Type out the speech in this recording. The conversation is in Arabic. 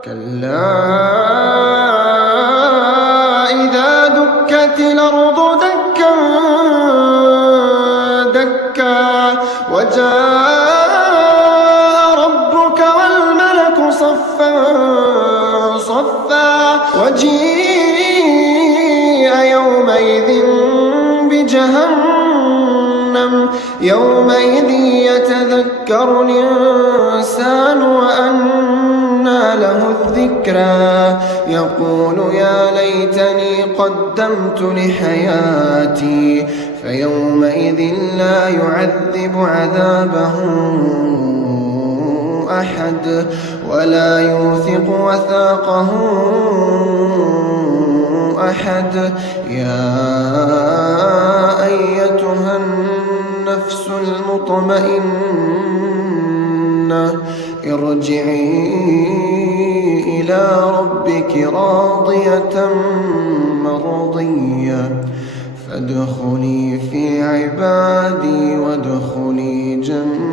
كلا إذا دكت الأرض دكا دكا وجاء ربك والملك صفا صفا وجيء يومئذ بجهنم يومئذ يتذكر الإنسان وأنى له الذكرى يقول يا ليتني قدمت لحياتي فيومئذ لا يعذب عذابه أحد ولا يوثق وثاقه أحد يا أيتها النفس المطمئنة ارجعي إلى ربك راضية مرضية فادخلي في عبادي وادخلي جنتي.